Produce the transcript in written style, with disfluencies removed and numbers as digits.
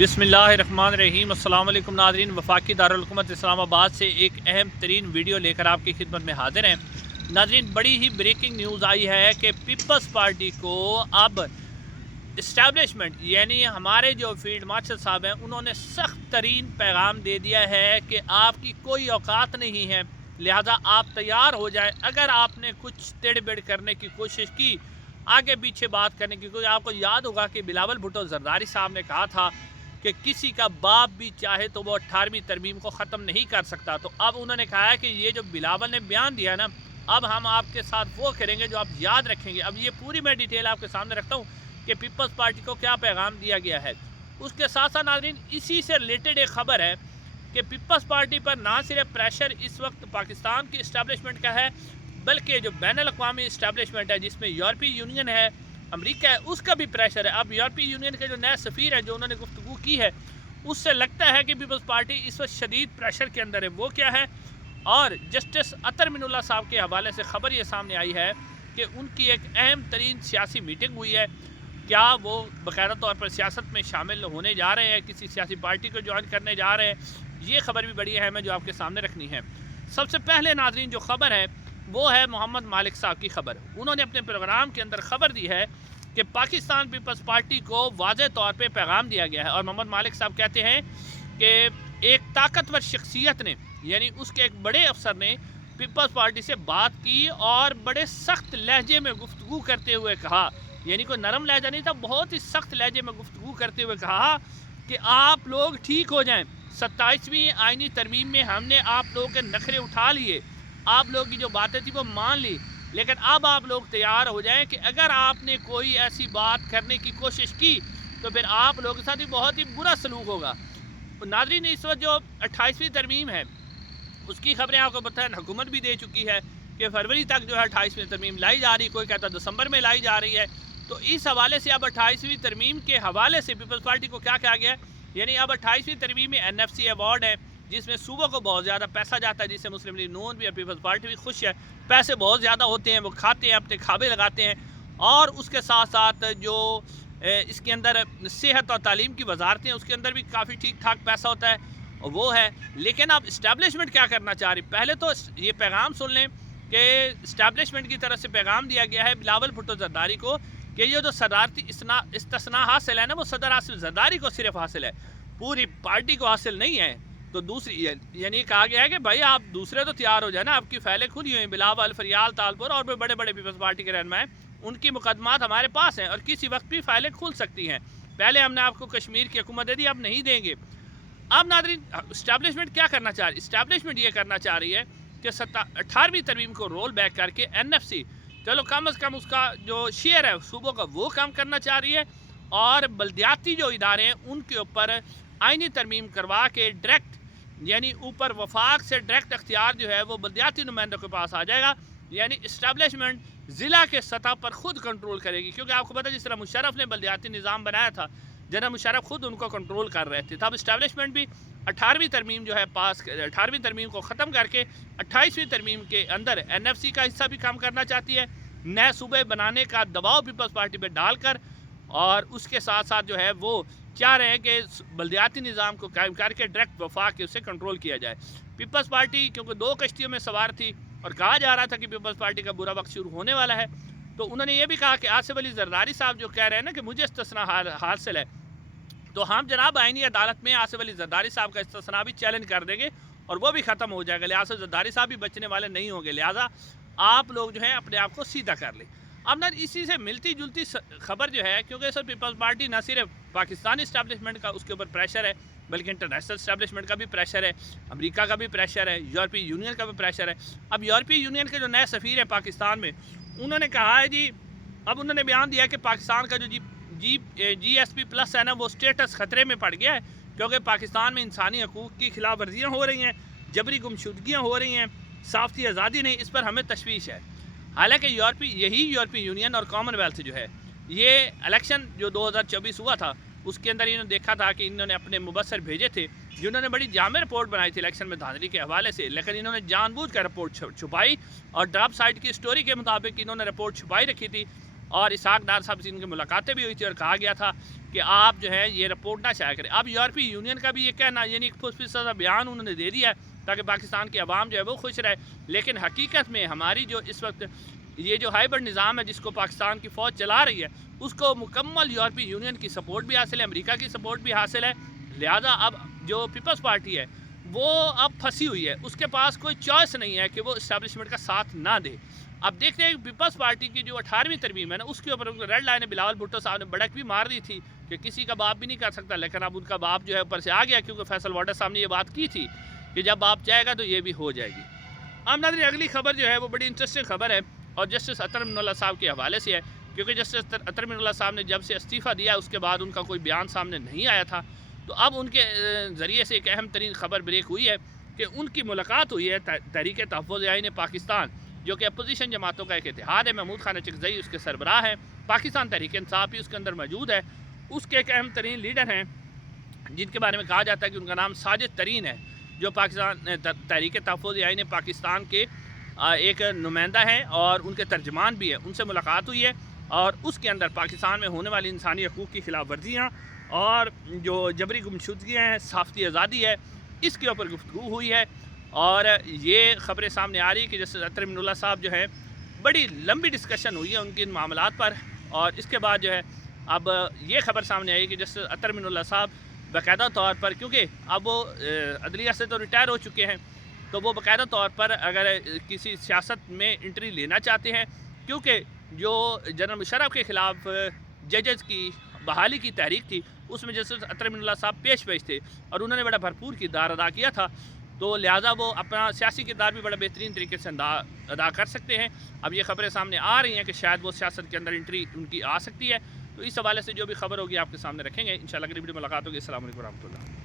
बिस्मिल्लाहिर्रहमानिर्रहीम। अस्सलाम वालेकुम नाज़रीन, वफाकी दारुल हुकूमत इस्लामाबाद से एक अहम तरीन वीडियो लेकर आपकी खिदमत में हाजिर हैं। नाज़रीन, बड़ी ही ब्रेकिंग न्यूज़ आई है कि पीपल्स पार्टी को अब इस्टेब्लिशमेंट यानी हमारे जो फील्ड मार्शल साहब हैं उन्होंने सख्त तरीन पैगाम दे दिया है कि आपकी कोई औकात नहीं है, लिहाजा आप तैयार हो जाएं। अगर आपने कुछ टेढ़-बेढ़ करने की कोशिश की, आगे पीछे बात करने की कोशिश, आपको याद होगा कि बिलावल भुट्टो जरदारी साहब ने कहा था कि किसी का बाप भी चाहे तो वो 18वीं तरमीम को ख़त्म नहीं कर सकता। तो अब उन्होंने कहा है कि ये जो बिलावल ने बयान दिया ना, अब हम आपके साथ वो करेंगे जो आप याद रखेंगे। अब ये पूरी मैं डिटेल आपके सामने रखता हूँ कि पीपल्स पार्टी को क्या पैगाम दिया गया है। उसके साथ साथ नाज़रीन, इसी से रिलेटेड एक ख़बर है कि पीपल्स पार्टी पर ना सिर्फ प्रेशर इस वक्त पाकिस्तान की इस्टेब्लिशमेंट का है, बल्कि जो बैनुल अक़वामी इस्टेब्लिशमेंट है जिसमें यूरोपीय यूनियन है, अमेरिका है, उसका भी प्रेशर है। अब यूरोपीय यूनियन के जो नए सफ़ीर हैं जो उन्होंने गुफ्तगू की है, उससे लगता है कि पीपल्स पार्टी इस वक्त शदीद प्रेशर के अंदर है। वो क्या है, और जस्टिस अतर मिनुल्लाह साहब के हवाले से ख़बर ये सामने आई है कि उनकी एक अहम तरीन सियासी मीटिंग हुई है। क्या वो बाकायदा तौर पर सियासत में शामिल होने जा रहे हैं, किसी सियासी पार्टी को ज्वाइन करने जा रहे हैं, ये ख़बर भी बड़ी अहम है जो आपके सामने रखनी है। सबसे पहले नाज़रीन जो ख़बर है वो है मोहम्मद मालिक साहब की ख़बर। उन्होंने अपने प्रोग्राम के अंदर ख़बर दी है कि पाकिस्तान पीपल्स पार्टी को वाज़ेह तौर पे पैगाम दिया गया है। और मोहम्मद मालिक साहब कहते हैं कि एक ताकतवर शख्सियत ने यानी उसके एक बड़े अफसर ने पीपल्स पार्टी से बात की और बड़े सख्त लहजे में गुफ्तगू करते हुए कहा, यानी कोई नरम लहजा नहीं था, बहुत ही सख्त लहजे में गुफ्तगू करते हुए कहा कि आप लोग ठीक हो जाएं। 27वीं आईनी तरमीम में हमने आप लोगों के नखरे उठा लिए, आप लोगों की जो बातें थी वो मान ली, लेकिन अब आप लोग तैयार हो जाएं कि अगर आपने कोई ऐसी बात करने की कोशिश की तो फिर आप लोगों के साथ ही बहुत ही बुरा सलूक होगा। नाज़रीन, इस वक्त जो 28वीं तरमीम है उसकी खबरें आपको पता है हुकूमत भी दे चुकी है कि फरवरी तक जो है 28वीं तरमीम लाई जा रही, कोई कहता है दिसंबर में लाई जा रही है। तो इस हवाले से अब 28वीं तरमीम के हवाले से पीपल्स पार्टी को क्या कहा गया है, यानी अब 28वीं तरमीम में NFC अवार्ड है जिसमें सूबों को बहुत ज़्यादा पैसा जाता है, जिससे मुस्लिम लीग नून भी और पीपल्स पार्टी भी खुश है। पैसे बहुत ज़्यादा होते हैं, वो खाते हैं, अपने खाबे लगाते हैं। और उसके साथ साथ जो इसके अंदर सेहत और तालीम की वजारतें हैं उसके अंदर भी काफ़ी ठीक ठाक पैसा होता है, वो है। लेकिन अब इस्टेब्लिशमेंट क्या करना चाह रही, पहले तो ये पैगाम सुन लें कि इस्टेब्लिशमेंट की तरफ से पैगाम दिया गया है बिलावल भुट्टो जरदारी को कि ये जो सदारती इस्तना हासिल है ना, वो सदर आसिफ जरदारी को सिर्फ हासिल है, पूरी पार्टी को हासिल नहीं है। तो दूसरी यानी कहा गया है कि भाई आप दूसरे तो तैयार हो जाए ना, आपकी फाइलें खुली हुई, बिलावल, फरियाल, तालपुर और भी बड़े बड़े पीपल्स पार्टी के रहनुमा हैं, उनकी मुकदमात हमारे पास हैं और किसी वक्त भी फाइलें खुल सकती हैं। पहले हमने आपको कश्मीर की हुकूमत दे दी, अब नहीं देंगे। अब नाज़रीन, इस्टेब्लिशमेंट क्या करना चाह रही, इस्टेब्लिशमेंट ये करना चाह रही है कि 18वीं तरमीम को रोल बैक करके NFC, चलो कम अज़ कम उसका जो शेयर है सूबों का वो कम करना चाह रही है, और बल्दियाती जो इदारे हैं उनके ऊपर आइनी तरमीम करवा के डायरेक्ट यानी ऊपर वफाक से डायरेक्ट अख्तियार जो है वो बल्दियाती नुमाइंदों के पास आ जाएगा, यानी इस्टेब्लिशमेंट ज़िला के सतह पर खुद कंट्रोल करेगी। क्योंकि आपको पता है जिस तरह मुशर्रफ ने बल्दियाती निज़ाम बनाया था, जनरल मुशर्रफ खुद उनको कंट्रोल कर रहे थे, तब इस्टेब्लिशमेंट भी 18वीं तरमीम जो है 18वीं तरमीम को ख़त्म करके 28वीं तरमीम के अंदर NFC का हिस्सा भी कम करना चाहती है, नए सूबे बनाने का दबाव पीपल्स पार्टी पर डालकर, और उसके साथ साथ जो है वो चाह रहे हैं कि बल्दियाती निज़ाम को कायम करके डायरेक्ट वफाक के उससे कंट्रोल किया जाए। पीपल्स पार्टी क्योंकि 2 कश्तियों में सवार थी और कहा जा रहा था कि पीपल्स पार्टी का बुरा वक्त शुरू होने वाला है, तो उन्होंने ये भी कहा कि आसिफ अली जरदारी साहब जो कह रहे हैं ना कि मुझे इस्तिस्ना हासिल है, तो हम जनाब आईनी अदालत में आसिफ अली जरदारी साहब का इस्तिस्ना भी चैलेंज कर देंगे और वो भी ख़त्म हो जाएगा, लिहाजा जरदारी साहब भी बचने वाले नहीं होंगे, लिहाजा आप लोग जो है अपने आप को सीधा कर लें। अब ना इसी से मिलती जुलती खबर जो है, क्योंकि सर पीपल्स पार्टी ना सिर्फ पाकिस्तानी इस्टेब्लिशमेंट का उसके ऊपर प्रेशर है, बल्कि इंटरनेशनल इस्टेब्लिशमेंट का भी प्रेशर है, अमेरिका का भी प्रेशर है, यूरोपीय यूनियन का भी प्रेशर है। अब यूरोपीय यूनियन के जो नए सफ़ीर हैं पाकिस्तान में, उन्होंने कहा है जी, अब उन्होंने बयान दिया कि पाकिस्तान का जो GSP+ है ना, वो स्टेटस ख़तरे में पड़ गया है, क्योंकि पाकिस्तान में इंसानी हकूक़ की खिलाफ वर्जियाँ हो रही हैं, जबरी गुमशुदगियाँ हो रही हैं, साफ़ी आज़ादी नहीं, इस पर हमें तशवीश है। हालांकि यही यूरोपीय यूनियन और कॉमनवेल्थ जो है, ये इलेक्शन जो 2024 हुआ था उसके अंदर इन्होंने देखा था कि इन्होंने अपने मुबसर भेजे थे जिन्होंने बड़ी जामे रिपोर्ट बनाई थी इलेक्शन में धांधली के हवाले से, लेकिन इन्होंने जानबूझकर रिपोर्ट छुपाई और ड्राफ साइट की स्टोरी के मुताबिक इन्होंने रिपोर्ट छुपाई रखी थी اور اسحاق ڈار صاحب سے ان کی ملاقاتیں بھی ہوئی تھی اور کہا گیا تھا کہ آپ جو ہے یہ رپورٹ نہ شائع کریں۔ اب یورپی یونین کا بھی یہ کہنا، یعنی ایک فسفسا بیان انہوں نے دے دیا ہے تاکہ پاکستان کی عوام جو ہے وہ خوش رہے، لیکن حقیقت میں ہماری جو اس وقت یہ جو ہائبرڈ نظام ہے جس کو پاکستان کی فوج چلا رہی ہے، اس کو مکمل یورپی یونین کی سپورٹ بھی حاصل ہے، امریکہ کی سپورٹ بھی حاصل ہے، لہذا اب جو پیپلز پارٹی ہے وہ اب پھنسی ہوئی ہے، اس کے پاس کوئی چوائس نہیں ہے کہ وہ اسٹیبلشمنٹ کا ساتھ نہ دے۔ اب دیکھتے ہیں پیپلز پارٹی کی جو 18ویں ترمیم ہے نا، اس کے اوپر ریڈ لائن بلاول بھٹو صاحب نے بڑک بھی مار دی تھی کہ کسی کا باپ بھی نہیں کر سکتا، لیکن اب ان کا باپ جو ہے اوپر سے آ گیا، کیونکہ فیصل واڈر صاحب نے یہ بات کی تھی کہ جب باپ چاہے گا تو یہ بھی ہو جائے گی۔ اب ناظرین اگلی خبر جو ہے وہ بڑی انٹرسٹنگ خبر ہے اور جسٹس اطہر من اللہ صاحب کے حوالے سے ہے، کیونکہ جسٹس اطہر من اللہ صاحب نے جب سے استعفیٰ دیا اس کے بعد ان کا کوئی بیان سامنے نہیں آیا تھا، تو اب ان کے ذریعے سے ایک اہم ترین خبر بریک ہوئی ہے کہ ان کی ملاقات ہوئی ہے تحریک تحفظ آئین پاکستان، جو کہ اپوزیشن جماعتوں کا ایک اتحاد ہے، محمود خان چکزئی اس کے سربراہ ہیں، پاکستان تحریک انصاف بھی اس کے اندر موجود ہے، اس کے ایک اہم ترین لیڈر ہیں جن کے بارے میں کہا جاتا ہے کہ ان کا نام ساجد ترین ہے، جو پاکستان تحریک تحفظ آئین پاکستان کے ایک نمائندہ ہیں اور ان کے ترجمان بھی ہیں۔ ان سے ملاقات ہوئی ہے اور اس کے اندر پاکستان میں ہونے والی انسانی حقوق کی خلاف ورزیاں اور جو جبری گمشدگیاں ہیں، صحافتی آزادی ہے، اس کے اوپر گفتگو ہوئی ہے، اور یہ خبریں سامنے آ رہی کہ جیسے اطہر من اللہ صاحب جو ہے بڑی لمبی ڈسکشن ہوئی ہے ان کے ان معاملات پر، اور اس کے بعد جو ہے اب یہ خبر سامنے آئی کہ جیسے اطہر من اللہ صاحب باقاعدہ طور پر، کیونکہ اب وہ عدلیہ سے تو ریٹائر ہو چکے ہیں، تو وہ باقاعدہ طور پر اگر کسی سیاست میں انٹری لینا چاہتے ہیں، کیونکہ جو جنرل مشرف کے خلاف ججز کی بحالی کی تحریک تھی اس میں جسٹس اطہر من اللہ صاحب پیش تھے اور انہوں نے بڑا بھرپور کردار ادا کیا تھا، تو لہٰذا وہ اپنا سیاسی کردار بھی بڑا بہترین طریقے سے ادا کر سکتے ہیں۔ اب یہ خبریں سامنے آ رہی ہیں کہ شاید وہ سیاست کے اندر انٹری ان کی آ سکتی ہے، تو اس حوالے سے جو بھی خبر ہوگی آپ کے سامنے رکھیں گے، انشاءاللہ اگلی ویڈیو ملاقات ہوگی۔ السلام علیکم ورحمۃ اللہ۔